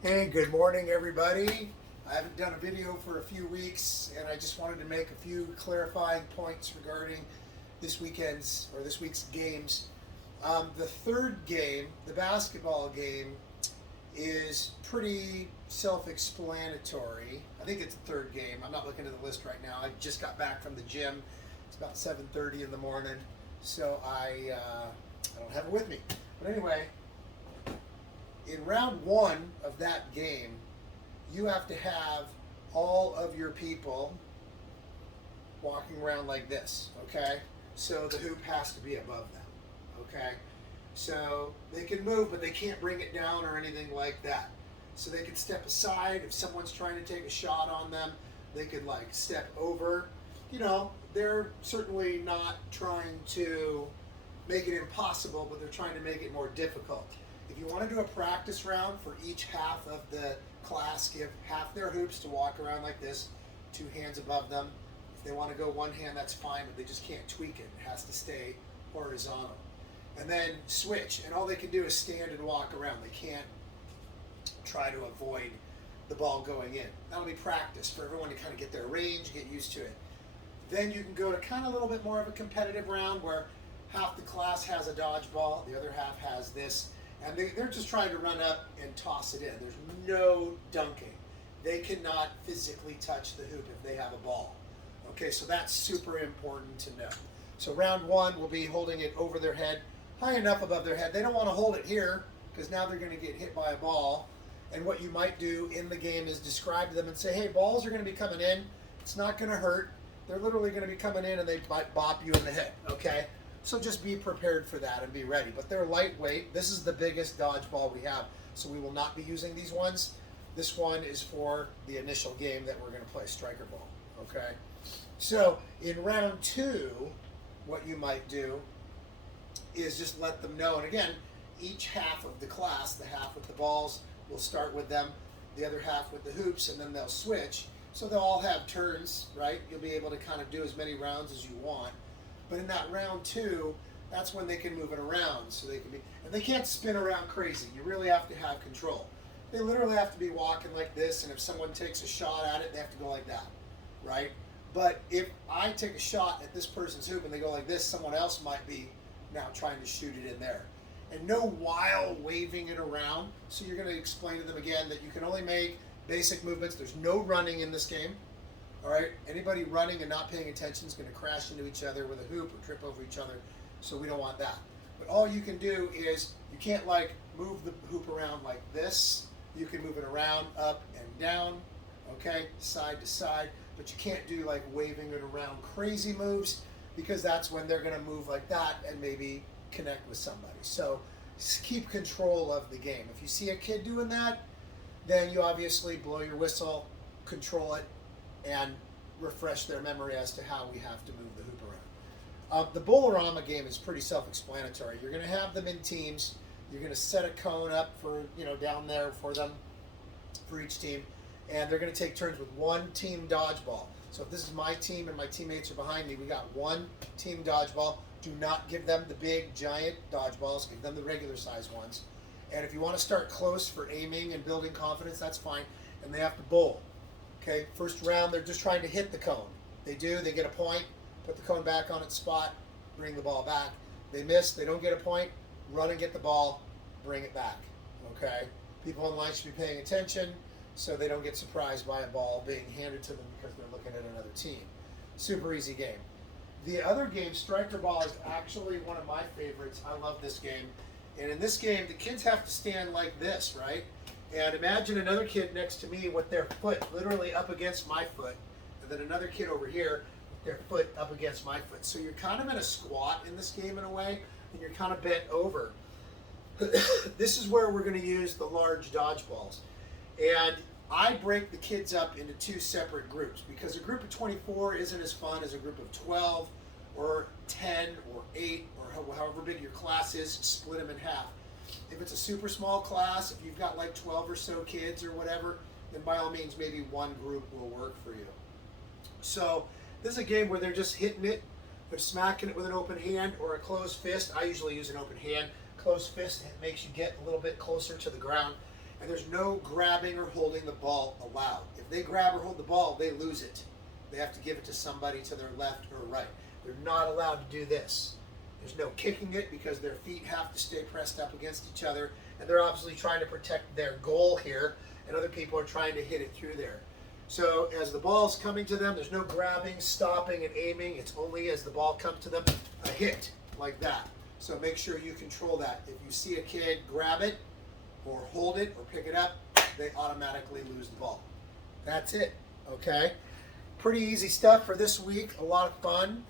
Hey, good morning, everybody. I haven't done a video for a few weeks, and I just wanted to make a few clarifying points regarding this week's games. The third game, the basketball game, is pretty self-explanatory. I think it's the third game. I'm not looking at the list right now. I just got back from the gym. It's about 7:30 in the morning, so I don't have it with me. But anyway, in round one of that game, you have to have all of your people walking around like this, okay? So the hoop has to be above them, okay? So they can move, but they can't bring it down or anything like that. So they can step aside if someone's trying to take a shot on them. They could like step over. They're certainly not trying to make it impossible, but they're trying to make it more difficult. If you want to do a practice round for each half of the class, give half their hoops to walk around like this, two hands above them. If they want to go one hand, that's fine, but they just can't tweak it. It has to stay horizontal. And then switch, and all they can do is stand and walk around. They can't try to avoid the ball going in. That'll be practice for everyone to kind of get their range, get used to it. Then you can go to kind of a little bit more of a competitive round where half the class has a dodgeball, the other half has this, and they're just trying to run up and toss it in. There's no dunking. They cannot physically touch the hoop if they have a ball. Okay, so that's super important to know. So round one will be holding it over their head, high enough above their head. They don't want to hold it here because now they're going to get hit by a ball. And what you might do in the game is describe to them and say, hey, balls are going to be coming in. It's not going to hurt. They're literally going to be coming in and they might bop you in the head, okay? So just be prepared for that and be ready. But they're lightweight. This is the biggest dodgeball we have, so we will not be using these ones. This one is for the initial game that we're going to play, striker ball, okay? So in round two, what you might do is just let them know. And again, each half of the class, the half with the balls, will start with them, the other half with the hoops, and then they'll switch. So they'll all have turns, right? You'll be able to kind of do as many rounds as you want. But in that round two, that's when they can move it around. So they can be, and they can't spin around crazy. You really have to have control. They literally have to be walking like this, and if someone takes a shot at it, they have to go like that, right? But if I take a shot at this person's hoop and they go like this, someone else might be now trying to shoot it in there. And no wild waving it around. So you're going to explain to them again that you can only make basic movements. There's no running in this game. All right, anybody running and not paying attention is going to crash into each other with a hoop or trip over each other, so we don't want that. But all you can do is, you can't like move the hoop around like this. You can move it around, up and down, okay, side to side, but you can't do like waving it around crazy moves because that's when they're going to move like that and maybe connect with somebody. So just keep control of the game. If you see a kid doing that, then you obviously blow your whistle, control it, and refresh their memory as to how we have to move the hoop around. The Bolorama game is pretty self-explanatory. You're going to have them in teams. You're going to set a cone up for, down there for them, for each team, and they're going to take turns with one team dodgeball. So if this is my team and my teammates are behind me, we got one team dodgeball. Do not give them the big, giant dodgeballs. Give them the regular size ones. And if you want to start close for aiming and building confidence, that's fine. And they have to bowl. Okay, first round, they're just trying to hit the cone. They get a point, put the cone back on its spot, bring the ball back. They miss, they don't get a point, run and get the ball, bring it back. Okay, people online should be paying attention so they don't get surprised by a ball being handed to them because they're looking at another team. Super easy game. The other game, striker ball, is actually one of my favorites. I love this game. And in this game, the kids have to stand like this, right? And imagine another kid next to me with their foot literally up against my foot, and then another kid over here with their foot up against my foot. So you're kind of in a squat in this game in a way, and you're kind of bent over. This is where we're going to use the large dodgeballs. And I break the kids up into two separate groups because a group of 24 isn't as fun as a group of 12 or 10 or 8 or however big your class is. Split them in half. If it's a super small class, if you've got like 12 or so kids or whatever, then by all means maybe one group will work for you. So this is a game where they're just hitting it, they're smacking it with an open hand or a closed fist. I usually use an open hand. Closed fist makes you get a little bit closer to the ground. And there's no grabbing or holding the ball allowed. If they grab or hold the ball, they lose it. They have to give it to somebody to their left or right. They're not allowed to do this. There's no kicking it because their feet have to stay pressed up against each other, and they're obviously trying to protect their goal here, and other people are trying to hit it through there. So as the ball's coming to them, there's no grabbing, stopping, and aiming. It's only as the ball comes to them, a hit like that. So make sure you control that. If you see a kid grab it or hold it or pick it up, they automatically lose the ball. That's it, okay? Pretty easy stuff for this week. A lot of fun.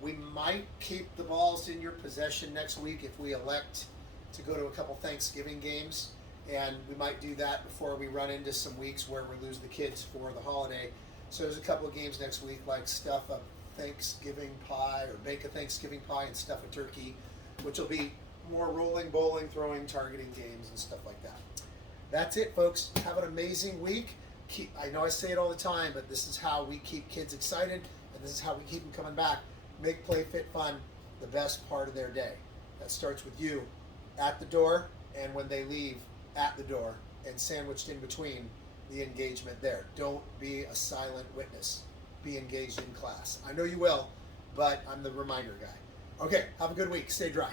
We might keep the balls in your possession next week if we elect to go to a couple Thanksgiving games, and we might do that before we run into some weeks where we lose the kids for the holiday. So there's a couple of games next week, like stuff a Thanksgiving pie or bake a Thanksgiving pie and stuff a turkey, which will be more rolling, bowling, throwing, targeting games and stuff like that. That's it, folks. Have an amazing week. I know I say it all the time, but this is how we keep kids excited, and this is how we keep them coming back. Make Play.Fit.Fun the best part of their day. That starts with you at the door, and when they leave at the door, and sandwiched in between the engagement there. Don't be a silent witness. Be engaged in class. I know you will, but I'm the reminder guy. Okay, have a good week. Stay dry.